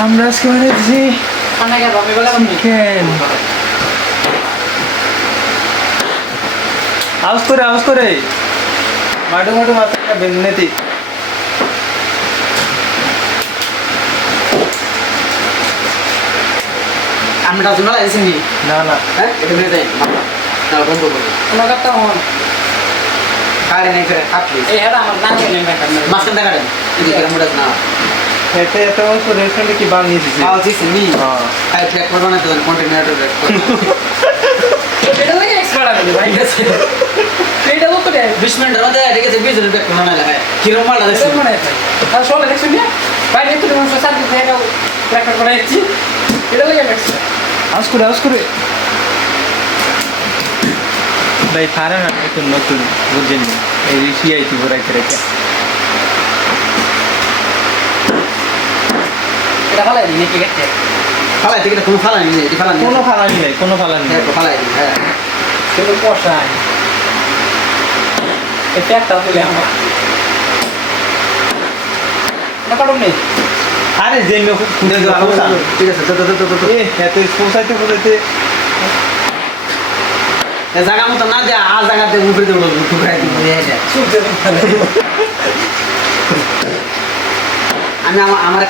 আমরা আজকে বানাচ্ছি চিকেন। আওয়াজ করে মাটু মাটু মাথা বেজনেতি। আমি ডাল শুনলা এসে নি না না হ্যাঁ এটা নিয়ে যাই না বন্ধ করো কোনো কথা হন কারে নাই করে আপনি এই হেডা আমার না গেলে মেটা মাসখান টাকা দেন এই করে মোড়া না এতে এত রেস্টুরেন্টে কি বানিয়ে দিছি? পাও দিছি নি হ্যাঁ। আই ট্র্যাক করব না তো কন্টেনার ট্র্যাক এটা লাগে এক্সট্রা লাগে ভাই ঠিক আছে এইটা তো করে 20 মিনিটের মধ্যে ঠিক আছে 20 মিনিট ট্র্যাক না লাগে কিরম মাল আছে এটা মনে হয় আর সব দেখছেন না ভাই একটু মানুষ সাথে থেকে রেকর্ড করে দিচ্ছি এটা লাগে এক্সট্রা আওয়াজ করে ভাই পারে না একটু নতুন বুঝছেন এই ঋষি আইতি রেখে এটা ভালো লাগে নাকি গেছে ফালাই থেকে কোনো ফালাই নেই এটি ফালাই কোনো ফালানি নাই হ্যাঁ ফালাই দিই হ্যাঁ কিন্তু পোষায় এটা একটা বলে আমার না কারণ নেই আরে যে ঠিক আছে তো এত পৌঁছাইতে জায়গা মতো না যে আর জায়গাতে উপরে দেবো ঠুকরাই দিব চুপ দেবেন আমি আমার